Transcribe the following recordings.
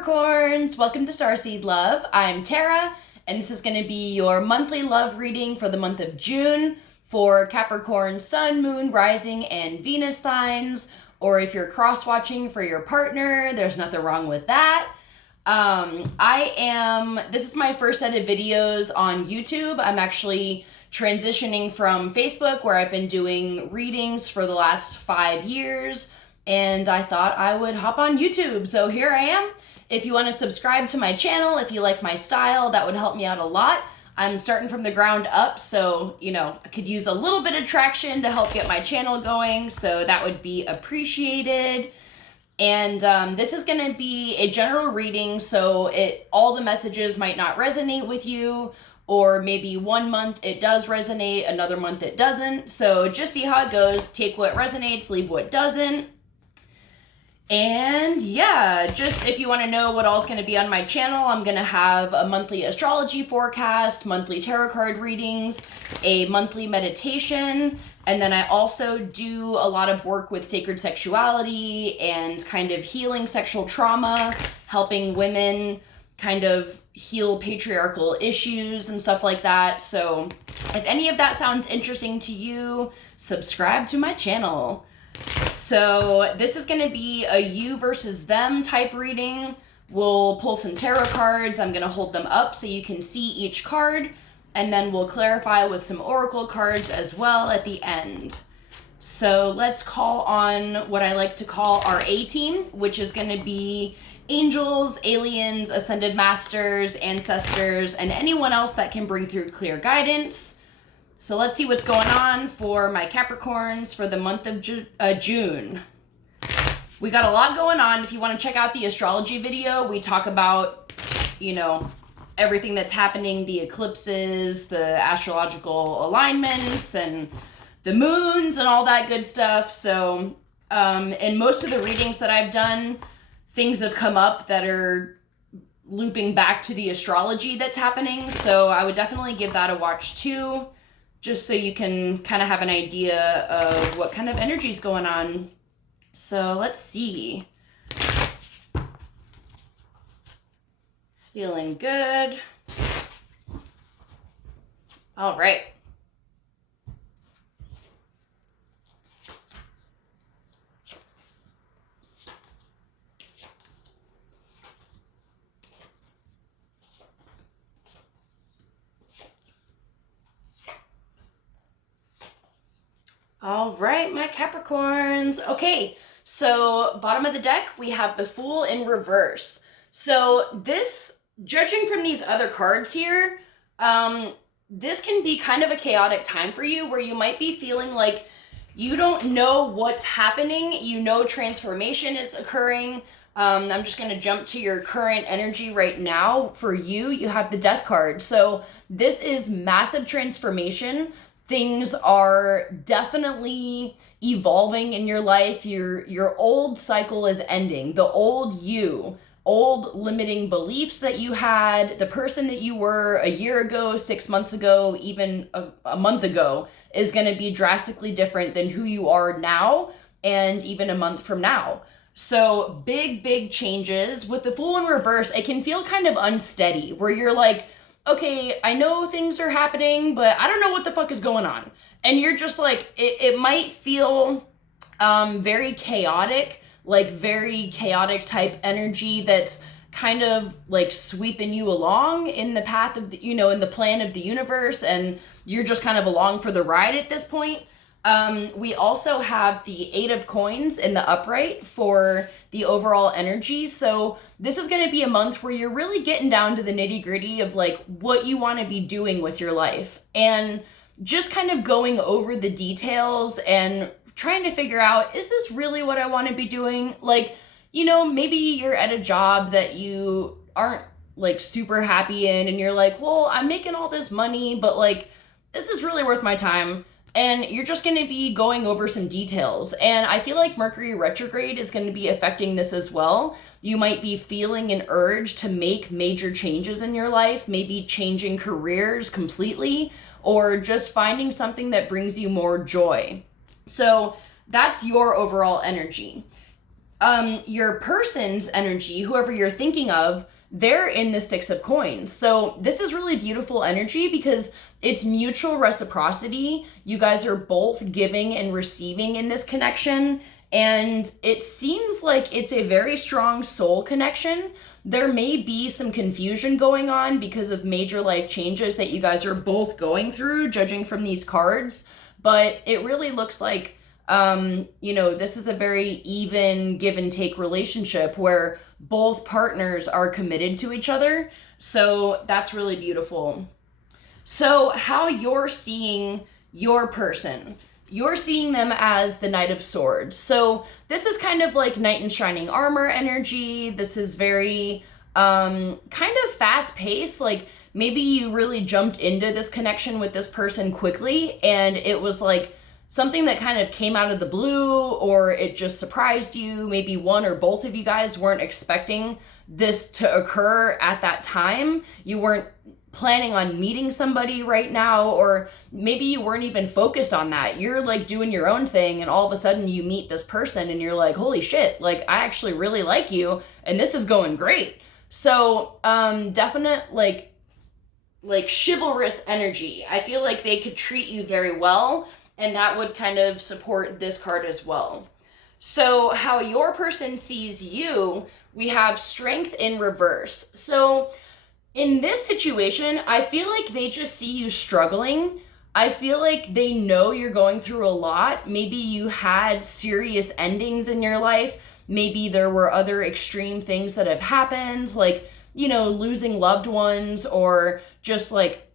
Capricorns, welcome to Starseed Love. I'm Tara, and this is going to be your monthly love reading for the month of June for Capricorn Sun, Moon, Rising, and Venus signs. Or if you're cross-watching for your partner, there's nothing wrong with that. This is my first set of videos on YouTube. I'm actually transitioning from Facebook, where I've been doing readings for the last 5 years, and I thought I would hop on YouTube. So here I am. If you want to subscribe to my channel, if you like my style, that would help me out a lot. I'm starting from the ground up, so, I could use a little bit of traction to help get my channel going, so that would be appreciated. And this is going to be a general reading, so all the messages might not resonate with you, or maybe 1 month it does resonate, another month it doesn't. So just see how it goes. Take what resonates, leave what doesn't. And yeah, just if you want to know what all's going to be on my channel, I'm going to have a monthly astrology forecast, monthly tarot card readings, a monthly meditation, and then I also do a lot of work with sacred sexuality and kind of healing sexual trauma, helping women kind of heal patriarchal issues and stuff like that. So if any of that sounds interesting to you, subscribe to my channel. So this is going to be a you versus them type reading. We'll pull some tarot cards. I'm going to hold them up so you can see each card, and then we'll clarify with some oracle cards as well at the end. So let's call on what I like to call our A team, which is going to be angels, aliens, ascended masters, ancestors, and anyone else that can bring through clear guidance. So let's see what's going on for my Capricorns for the month of June. We got a lot going on. If you want to check out the astrology video, we talk about, everything that's happening, the eclipses, the astrological alignments, and the moons, and all that good stuff. So in most of the readings that I've done, things have come up that are looping back to the astrology that's happening. So I would definitely give that a watch too, just so you can kind of have an idea of what kind of energy is going on. So let's see. It's feeling good. All right. All right, my Capricorns. Okay, so bottom of the deck, we have the Fool in reverse. So this, judging from these other cards here, this can be kind of a chaotic time for you, where you might be feeling like you don't know what's happening. Transformation is occurring. I'm just going to jump to your current energy right now. For you, you have the Death card. So this is massive transformation. Things are definitely evolving in your life. Your old cycle is ending. The old you, old limiting beliefs that you had, the person that you were a year ago, 6 months ago, even a month ago, is going to be drastically different than who you are now and even a month from now. So big changes. With the Fool in reverse, it can feel kind of unsteady, where you're like, okay, I know things are happening, but I don't know what the fuck is going on. And you're just like, it might feel very chaotic, like very chaotic type energy that's kind of like sweeping you along in the path of the, in the plan of the universe, and you're just kind of along for the ride at this point. We also have the 8 of Coins in the upright for the overall energy. So this is going to be a month where you're really getting down to the nitty gritty of like what you want to be doing with your life, and just kind of going over the details and trying to figure out, is this really what I want to be doing? Like, maybe you're at a job that you aren't like super happy in, and you're like, well, I'm making all this money, but like, is this really worth my time? And you're just going to be going over some details. And I feel like Mercury retrograde is going to be affecting this as well. You might be feeling an urge to make major changes in your life, maybe changing careers completely, or just finding something that brings you more joy. So that's your overall energy. your person's energy, whoever you're thinking of, they're in the Six of Coins. So this is really beautiful energy because it's mutual reciprocity. You guys are both giving and receiving in this connection. And it seems like it's a very strong soul connection. There may be some confusion going on because of major life changes that you guys are both going through, judging from these cards. But it really looks like, this is a very even give and take relationship where both partners are committed to each other. So that's really beautiful. So how you're seeing your person. You're seeing them as the Knight of Swords. So this is kind of like knight in shining armor energy. This is very kind of fast paced. Like maybe you really jumped into this connection with this person quickly and it was like something that kind of came out of the blue, or it just surprised you. Maybe one or both of you guys weren't expecting this to occur at that time. You weren't planning on meeting somebody right now, or maybe you weren't even focused on that. You're like doing your own thing and all of a sudden you meet this person and you're like, holy shit, like I actually really like you and this is going great. So definite like chivalrous energy. I feel like they could treat you very well, and that would kind of support this card as well. So how your person sees you, we have Strength in reverse. So in this situation, I feel like they just see you struggling. I feel like they know you're going through a lot. Maybe you had serious endings in your life. Maybe there were other extreme things that have happened, like, losing loved ones, or just like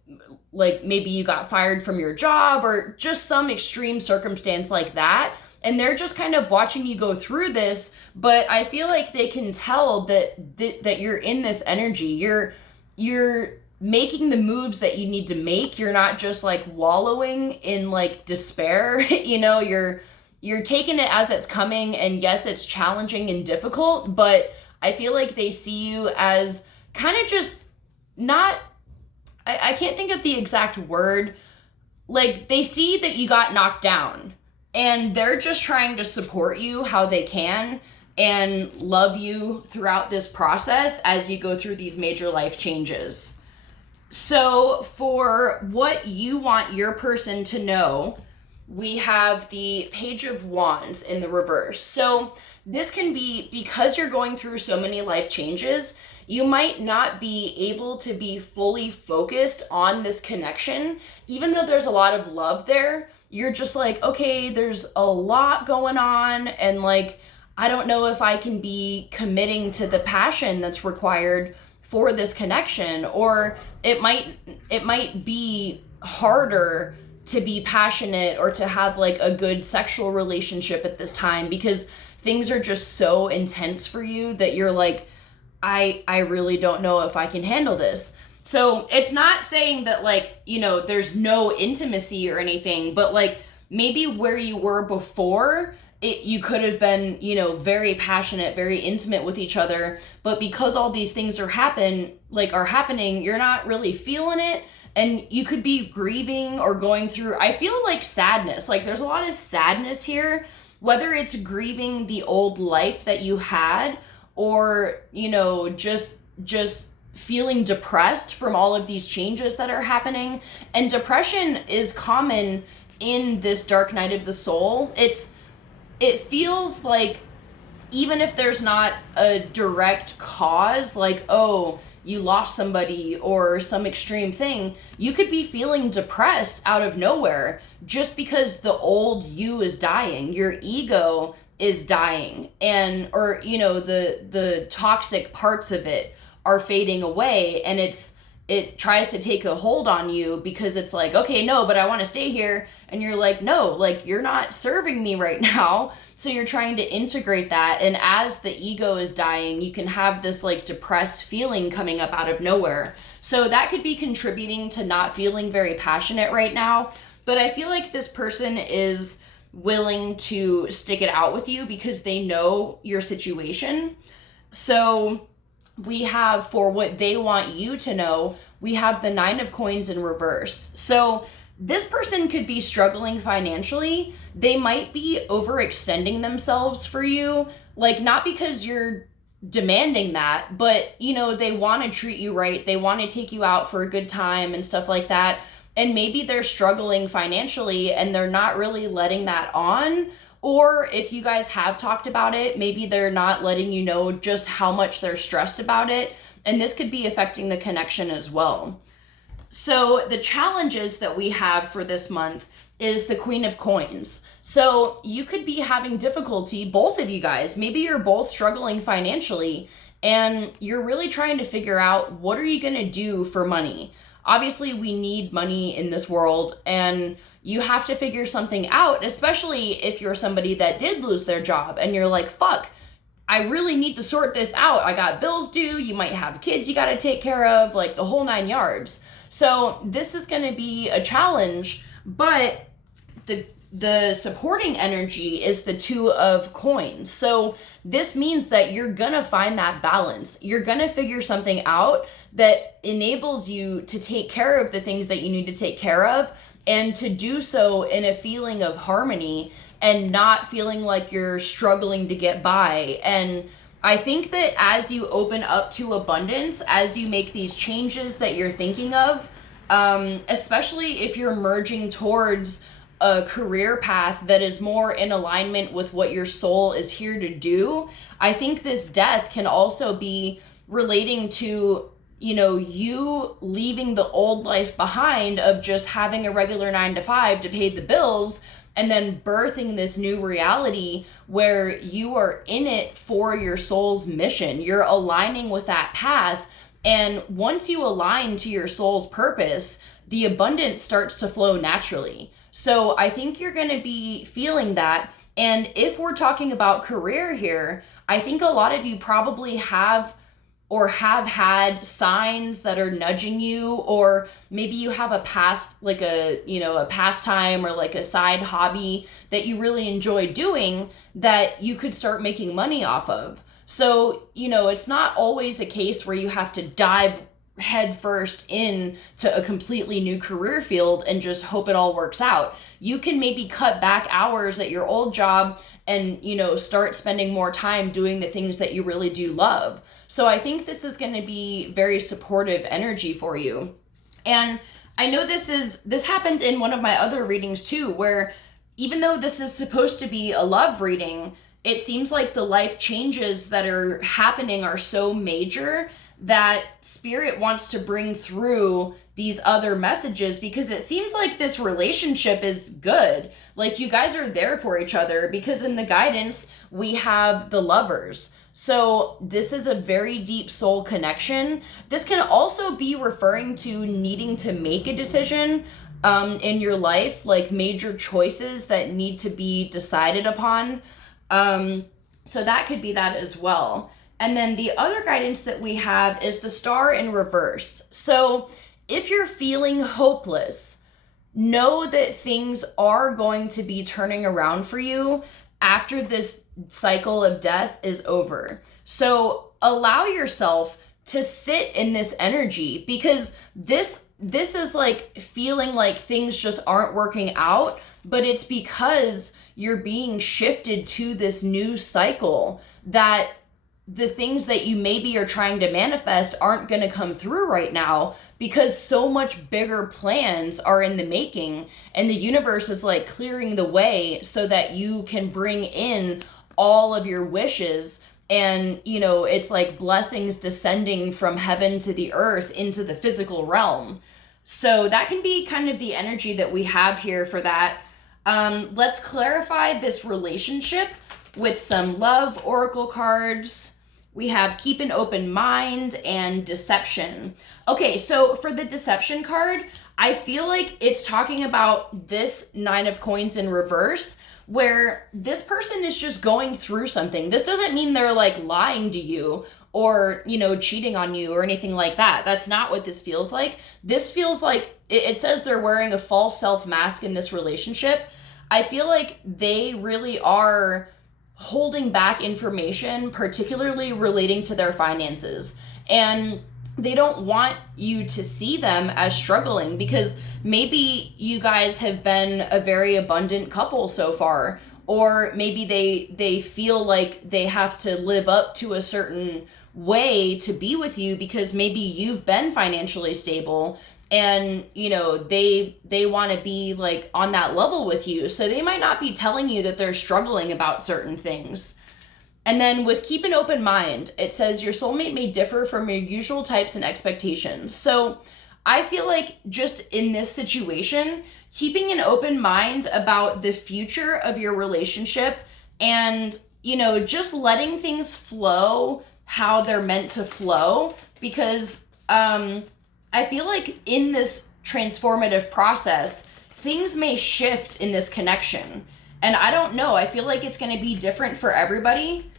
maybe you got fired from your job, or just some extreme circumstance like that. And they're just kind of watching you go through this, but I feel like they can tell that you're in this energy. You're making the moves that you need to make. You're not just like wallowing in like despair. You're taking it as it's coming, and yes, it's challenging and difficult, but I feel like they see you as kind of just not, I can't think of the exact word. Like they see that you got knocked down and they're just trying to support you how they can and love you throughout this process as you go through these major life changes. So for what you want your person to know, we have the Page of Wands in the reverse. So this can be because you're going through so many life changes, you might not be able to be fully focused on this connection. Even though there's a lot of love there, you're just like, okay, there's a lot going on, and like, I don't know if I can be committing to the passion that's required for this connection, or it might be harder to be passionate or to have like a good sexual relationship at this time because things are just so intense for you that you're like, I really don't know if I can handle this. So it's not saying that like, there's no intimacy or anything, but like maybe where you were before, you could have been, very passionate, very intimate with each other, but because all these things are happening, you're not really feeling it, and you could be grieving or going through, I feel like sadness. Like there's a lot of sadness here, whether it's grieving the old life that you had, or, just feeling depressed from all of these changes that are happening. And depression is common in this dark night of the soul. It feels like even if there's not a direct cause, like, oh, you lost somebody or some extreme thing, you could be feeling depressed out of nowhere just because the old you is dying. Your ego is dying, or the toxic parts of it are fading away, and it tries to take a hold on you because it's like, okay, no, but I want to stay here. And you're like, no, like you're not serving me right now. So you're trying to integrate that. And as the ego is dying, you can have this like depressed feeling coming up out of nowhere. So that could be contributing to not feeling very passionate right now. But I feel like this person is willing to stick it out with you because they know your situation. So we have, for what they want you to know, we have the Nine of Coins in reverse. So this person could be struggling financially. They might be overextending themselves for you, like not because you're demanding that, but you know, they want to treat you right. They want to take you out for a good time and stuff like that. And maybe they're struggling financially and they're not really letting that on. Or if you guys have talked about it, maybe they're not letting you know just how much they're stressed about it. And this could be affecting the connection as well. So the challenges that we have for this month is the Queen of Coins. So you could be having difficulty, both of you guys, maybe you're both struggling financially and you're really trying to figure out, what are you going to do for money? Obviously, we need money in this world and you have to figure something out, especially if you're somebody that did lose their job and you're like, fuck, I really need to sort this out. I got bills due. You might have kids you got to take care of, like the whole 9 yards. So this is going to be a challenge, but the supporting energy is the Two of Coins. So this means that you're going to find that balance. You're going to figure something out that enables you to take care of the things that you need to take care of, and to do so in a feeling of harmony and not feeling like you're struggling to get by. And I think that as you open up to abundance, as you make these changes that you're thinking of, especially if you're merging towards a career path that is more in alignment with what your soul is here to do, I think this death can also be relating to, you know, you leaving the old life behind of just having a regular 9 to 5 to pay the bills, and then birthing this new reality where you are in it for your soul's mission. You're aligning with that path. And once you align to your soul's purpose, the abundance starts to flow naturally. So I think you're going to be feeling that. And if we're talking about career here, I think a lot of you probably have or have had signs that are nudging you, or maybe you have a past, like a, you know, a pastime or like a side hobby that you really enjoy doing that you could start making money off of. So, you know, it's not always a case where you have to dive headfirst into a completely new career field and just hope it all works out. You can maybe cut back hours at your old job and, you know, start spending more time doing the things that you really do love. So I think this is going to be very supportive energy for you. And I know this happened in one of my other readings too, where even though this is supposed to be a love reading, it seems like the life changes that are happening are so major that Spirit wants to bring through these other messages, because it seems like this relationship is good. Like you guys are there for each other, because in the guidance, we have the Lovers. So this is a very deep soul connection. This can also be referring to needing to make a decision in your life, like major choices that need to be decided upon. So that could be that as well. And then the other guidance that we have is the Star in reverse. So if you're feeling hopeless, know that things are going to be turning around for you after this cycle of death is over. So allow yourself to sit in this energy, because this is like feeling like things just aren't working out, but it's because you're being shifted to this new cycle that the things that you maybe are trying to manifest aren't going to come through right now, because so much bigger plans are in the making, and the universe is like clearing the way so that you can bring in all of your wishes. And, you know, it's like blessings descending from heaven to the earth into the physical realm. So that can be kind of the energy that we have here for that. Let's clarify this relationship with some love oracle cards. We have keep an open mind and deception. Okay, so for the deception card, I feel like it's talking about this 9 of coins in reverse, where this person is just going through something. This doesn't mean they're like lying to you or, you know, cheating on you or anything like that. That's not what this feels like. This feels like, it says they're wearing a false self mask in this relationship. I feel like they really are holding back information, particularly relating to their finances. And they don't want you to see them as struggling, because maybe you guys have been a very abundant couple so far, or maybe they feel like they have to live up to a certain way to be with you because maybe you've been financially stable, and you know they want to be like on that level with you, so they might not be telling you that they're struggling about certain things. And then with keep an open mind, it says your soulmate may differ from your usual types and expectations. So I feel like just in this situation, keeping an open mind about the future of your relationship, and, you know, just letting things flow how they're meant to flow, because I feel like in this transformative process, things may shift in this connection. And I don't know, I feel like it's going to be different for everybody.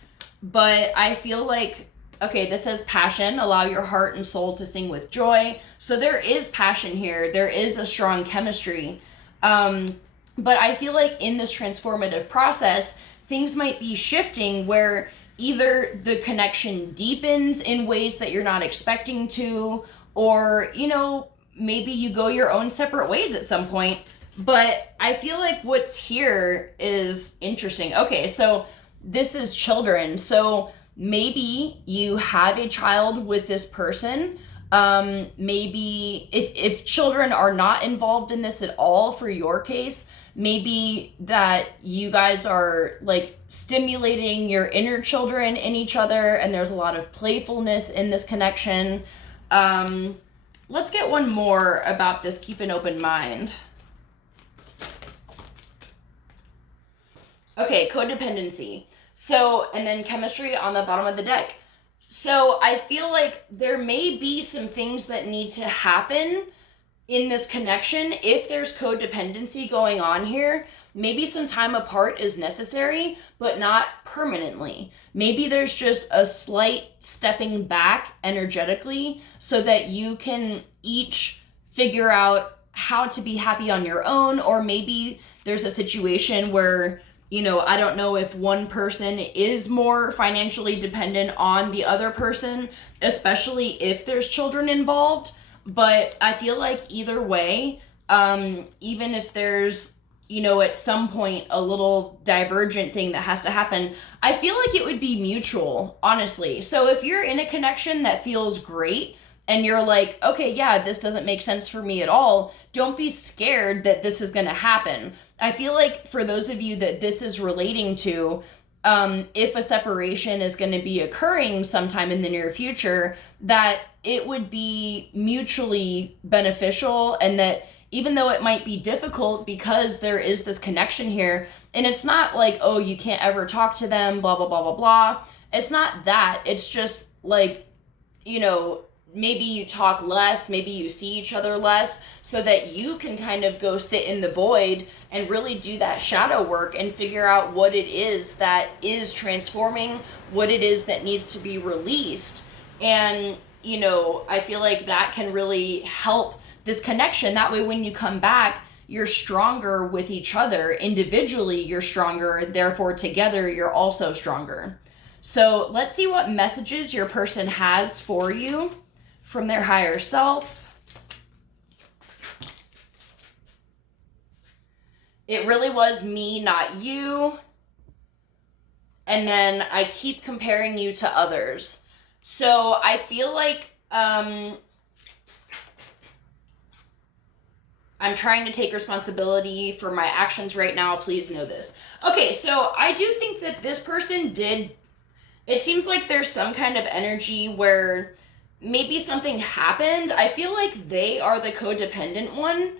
But I feel like, okay, this says passion, allow your heart and soul to sing with joy. So there is passion here. There is a strong chemistry. But I feel like in this transformative process, things might be shifting where either the connection deepens in ways that you're not expecting to, or, you know, maybe you go your own separate ways at some point. But I feel like what's here is interesting. Okay, so this is children. So maybe you have a child with this person. Maybe if children are not involved in this at all for your case, maybe that you guys are like stimulating your inner children in each other, and there's a lot of playfulness in this connection. Let's get one more about this keep an open mind. Okay, codependency. So, and then chemistry on the bottom of the deck. So I feel like there may be some things that need to happen in this connection. If there's codependency going on here, maybe some time apart is necessary, but not permanently. Maybe there's just a slight stepping back energetically so that you can each figure out how to be happy on your own, or maybe there's a situation where, you know, I don't know if one person is more financially dependent on the other person, especially if there's children involved. But I feel like either way, even if there's, you know, at some point a little divergent thing that has to happen, I feel like it would be mutual, honestly. So if you're in a connection that feels great, and you're like, okay, yeah, this doesn't make sense for me at all, don't be scared that this is going to happen. I feel like for those of you that this is relating to, if a separation is going to be occurring sometime in the near future, that it would be mutually beneficial, and that even though it might be difficult because there is this connection here, and it's not like, oh, you can't ever talk to them, blah, blah, blah, blah, blah. It's not that. It's just like, you know, maybe you talk less, maybe you see each other less, so that you can kind of go sit in the void and really do that shadow work and figure out what it is that is transforming, what it is that needs to be released. And, you know, I feel like that can really help this connection. That way, when you come back, you're stronger with each other. Individually, you're stronger. Therefore, together, you're also stronger. So let's see what messages your person has for you from their higher self. It really was me, not you. And then I keep comparing you to others. So I feel like I'm trying to take responsibility for my actions right now. Please know this. Okay, so I do think that this person did, it seems like there's some kind of energy where maybe something happened. I feel like they are the codependent one,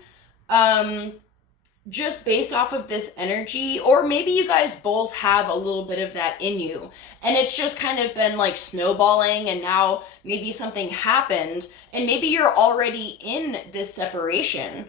just based off of this energy. Or maybe you guys both have a little bit of that in you, and it's just kind of been like snowballing, and now maybe something happened, and maybe you're already in this separation.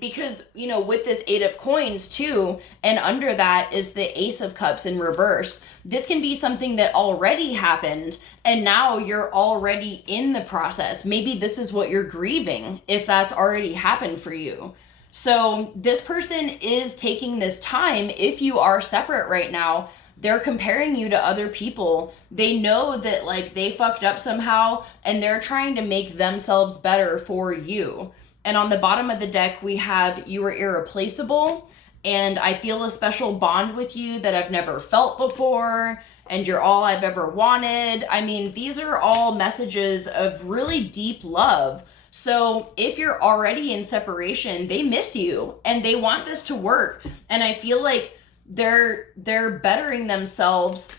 Because, you know, with this 8 of coins too, and under that is the Ace of Cups in reverse, this can be something that already happened, and now you're already in the process. Maybe this is what you're grieving, if that's already happened for you. So this person is taking this time. If you are separate right now, they're comparing you to other people. They know that like they fucked up somehow, and they're trying to make themselves better for you. And on the bottom of the deck, we have you are irreplaceable, and I feel a special bond with you that I've never felt before, and you're all I've ever wanted. I mean, these are all messages of really deep love. So if you're already in separation, they miss you and they want this to work. And I feel like they're bettering themselves,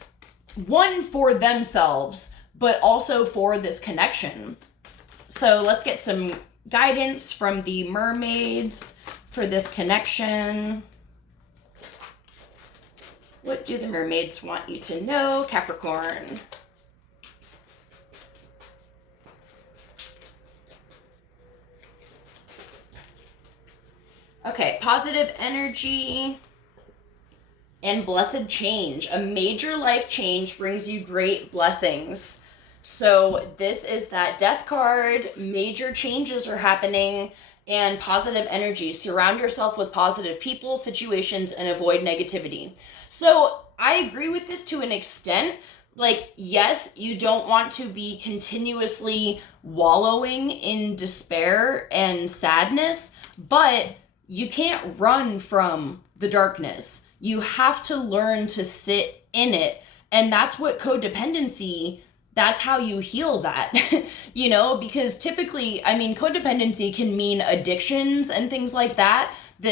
one, for themselves, but also for this connection. So let's get some guidance from the mermaids for this connection. What do the mermaids want you to know, Capricorn? Okay, positive energy and blessed change. A major life change brings you great blessings. So this is that death card. Major changes are happening and positive energy. Surround yourself with positive people, situations, and avoid negativity. So I agree with this to an extent. Like, yes, you don't want to be continuously wallowing in despair and sadness, but you can't run from the darkness. You have to learn to sit in it. And that's what codependency, that's how you heal that, you know, because typically, I mean, codependency can mean addictions and things like that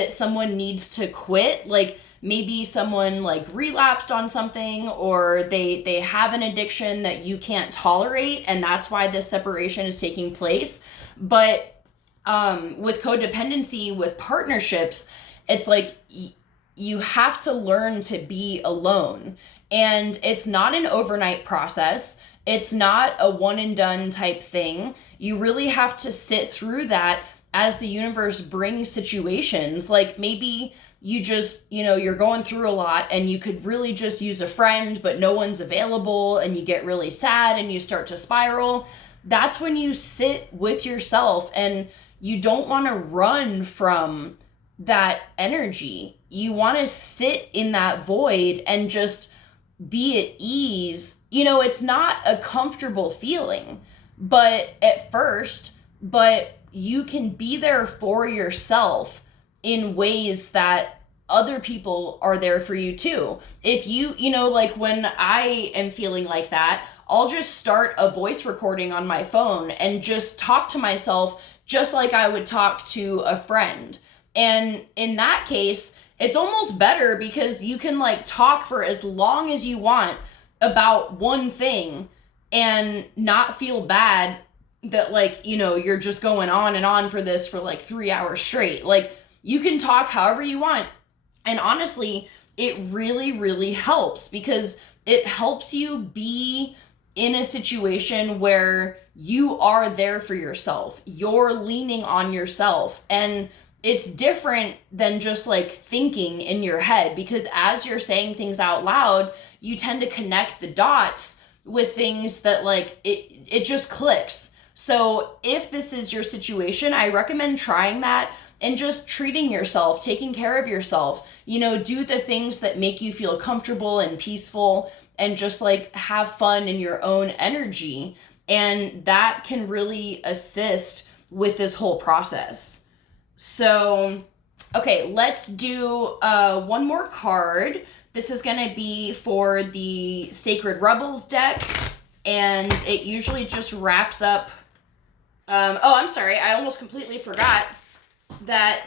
someone needs to quit. Like maybe someone like relapsed on something, or they have an addiction that you can't tolerate, and that's why this separation is taking place. But with codependency, with partnerships, it's like you have to learn to be alone. And it's not an overnight process. It's not a one and done type thing. You really have to sit through that as the universe brings situations. Like maybe you just, you know, you're going through a lot and you could really just use a friend, but no one's available, and you get really sad and you start to spiral. That's when you sit with yourself, and you don't want to run from that energy. You want to sit in that void and just be at ease. You know, it's not a comfortable feeling, but at first, but you can be there for yourself in ways that other people are there for you too. If you know, like when I am feeling like that, I'll just start a voice recording on my phone and just talk to myself just like I would talk to a friend. And in that case, it's almost better because you can like talk for as long as you want about one thing and not feel bad that, like, you know, you're just going on and on for this for like 3 hours straight. Like, you can talk however you want. And honestly, it really, really helps because it helps you be in a situation where you are there for yourself. You're leaning on yourself. And it's different than just like thinking in your head, because as you're saying things out loud, you tend to connect the dots with things that like it just clicks. So if this is your situation, I recommend trying that and just treating yourself, taking care of yourself. You know, do the things that make you feel comfortable and peaceful, and just like have fun in your own energy. And that can really assist with this whole process. So, okay, let's do one more card. This is going to be for the Sacred Rebels deck, and it usually just wraps up. Oh, I'm sorry. I almost completely forgot that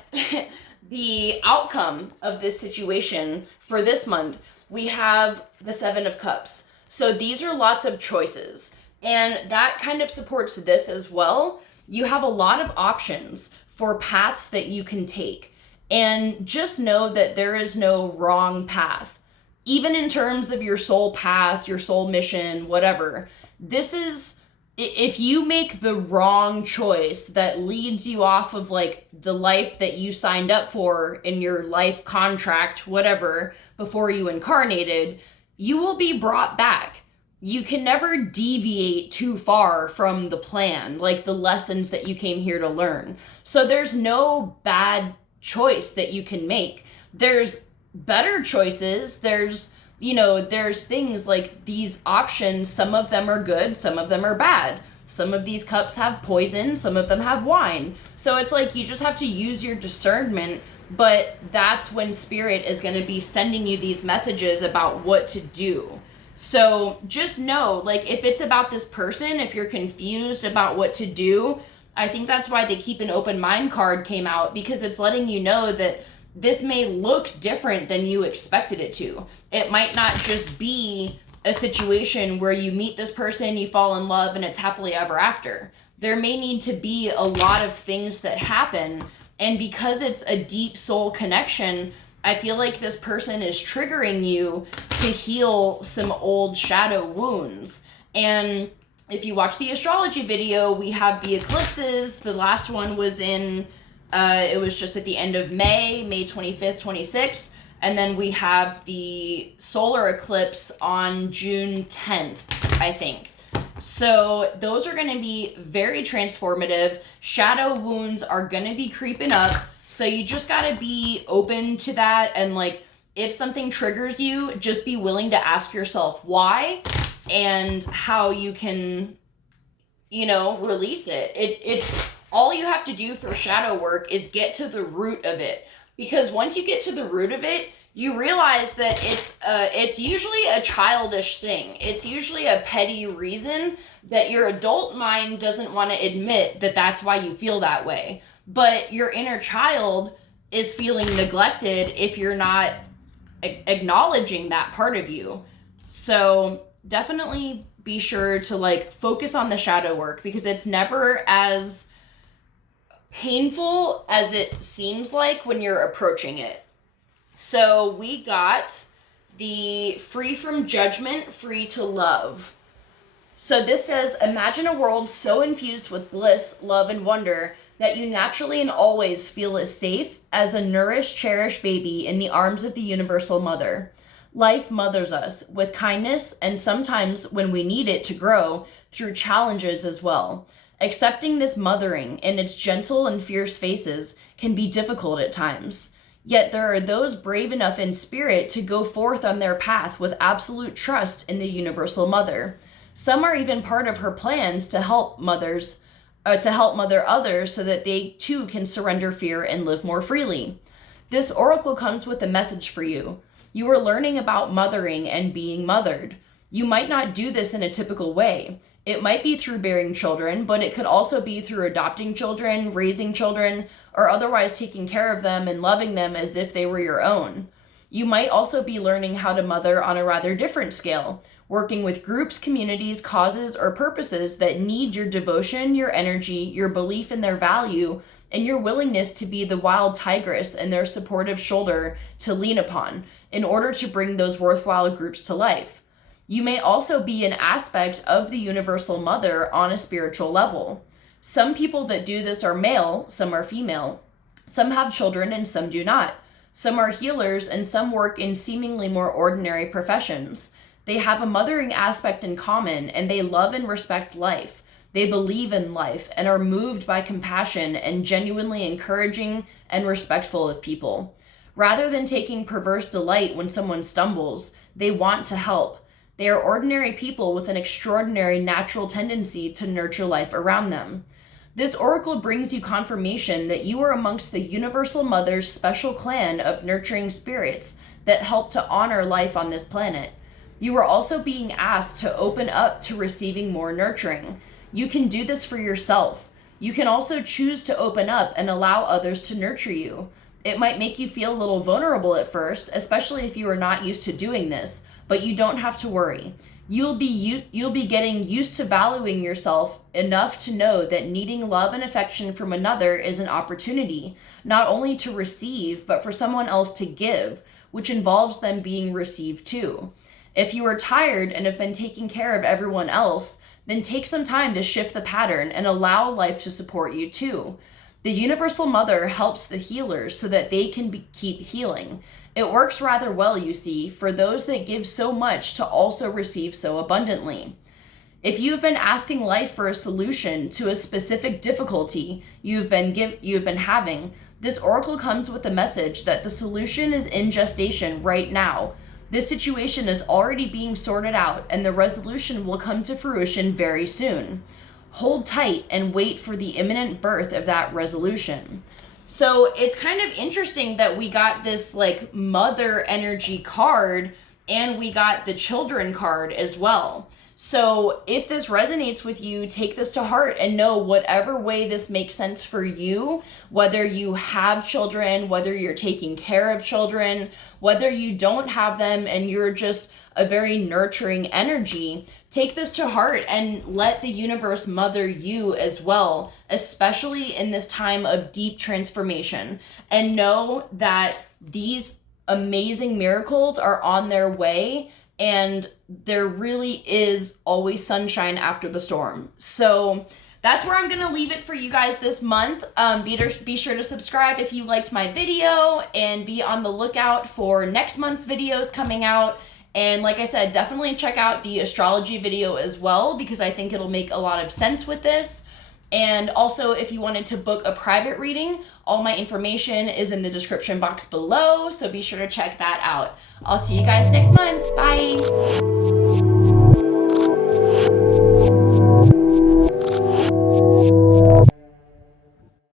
the outcome of this situation for this month, we have the Seven of Cups. So these are lots of choices, and that kind of supports this as well. You have a lot of options for paths that you can take. And just know that there is no wrong path. Even in terms of your soul path, your soul mission, whatever. This is, if you make the wrong choice that leads you off of like the life that you signed up for in your life contract, whatever, before you incarnated, you will be brought back. You can never deviate too far from the plan, like the lessons that you came here to learn. So there's no bad choice that you can make. There's better choices. There's, you know, there's things like these options. Some of them are good, some of them are bad. Some of these cups have poison, some of them have wine. So it's like you just have to use your discernment, but that's when spirit is going to be sending you these messages about what to do. So just know, like, if it's about this person, if you're confused about what to do, I think that's why the keep an open mind card came out, because it's letting you know that this may look different than you expected it to. It might not just be a situation where you meet this person, you fall in love, and it's happily ever after. There may need to be a lot of things that happen, and because it's a deep soul connection, I feel like this person is triggering you to heal some old shadow wounds. And if you watch the astrology video, we have the eclipses. The last one was in, it was just at the end of May 25th, 26th. And then we have the solar eclipse on June 10th, I think. So those are going to be very transformative. Shadow wounds are going to be creeping up. So you just got to be open to that. And like, if something triggers you, just be willing to ask yourself why and how you can, you know, release it. It's all you have to do for shadow work is get to the root of it. Because once you get to the root of it, you realize that it's usually a childish thing. It's usually a petty reason that your adult mind doesn't want to admit that that's why you feel that way. But your inner child is feeling neglected if you're not acknowledging that part of you. So definitely be sure to like focus on the shadow work, because it's never as painful as it seems like when you're approaching it. So we got the free from judgment, free to love. So this says, imagine a world so infused with bliss, love, and wonder that you naturally and always feel as safe as a nourished, cherished baby in the arms of the universal mother. Life mothers us with kindness, and sometimes when we need it to grow, through challenges as well. Accepting this mothering in its gentle and fierce phases can be difficult at times. Yet there are those brave enough in spirit to go forth on their path with absolute trust in the universal mother. Some are even part of her plans to help mother others so that they too can surrender fear and live more freely. This oracle comes with a message for you. You are learning about mothering and being mothered. You might not do this in a typical way. It might be through bearing children, but it could also be through adopting children, raising children, or otherwise taking care of them and loving them as if they were your own. You might also be learning how to mother on a rather different scale, working with groups, communities, causes, or purposes that need your devotion, your energy, your belief in their value, and your willingness to be the wild tigress and their supportive shoulder to lean upon in order to bring those worthwhile groups to life. You may also be an aspect of the universal mother on a spiritual level. Some people that do this are male, some are female. Some have children and some do not. Some are healers and some work in seemingly more ordinary professions. They have a mothering aspect in common, and they love and respect life. They believe in life and are moved by compassion and genuinely encouraging and respectful of people. Rather than taking perverse delight when someone stumbles, they want to help. They are ordinary people with an extraordinary natural tendency to nurture life around them. This oracle brings you confirmation that you are amongst the universal mother's special clan of nurturing spirits that help to honor life on this planet. You are also being asked to open up to receiving more nurturing. You can do this for yourself. You can also choose to open up and allow others to nurture you. It might make you feel a little vulnerable at first, especially if you are not used to doing this, but you don't have to worry. You'll be getting used to valuing yourself enough to know that needing love and affection from another is an opportunity, not only to receive, but for someone else to give, which involves them being received too. If you are tired and have been taking care of everyone else, then take some time to shift the pattern and allow life to support you too. The universal mother helps the healers so that they can keep healing. It works rather well, you see, for those that give so much to also receive so abundantly. If you've been asking life for a solution to a specific difficulty you've been having, this oracle comes with a message that the solution is in gestation right now. This situation is already being sorted out, and the resolution will come to fruition very soon. hold tight and wait for the imminent birth of that resolution. So it's kind of interesting that we got this like mother energy card and we got the children card as well. So if this resonates with you, take this to heart and know whatever way this makes sense for you, whether you have children, whether you're taking care of children, whether you don't have them and you're just a very nurturing energy, take this to heart and let the universe mother you as well, especially in this time of deep transformation. And know that these amazing miracles are on their way, and there really is always sunshine after the storm. So that's where I'm gonna leave it for you guys this month. Be sure to subscribe if you liked my video, and be on the lookout for next month's videos coming out. And like I said, definitely check out the astrology video as well, because I think it'll make a lot of sense with this. And also, if you wanted to book a private reading, all my information is in the description box below, so be sure to check that out. I'll see you guys next month. Bye.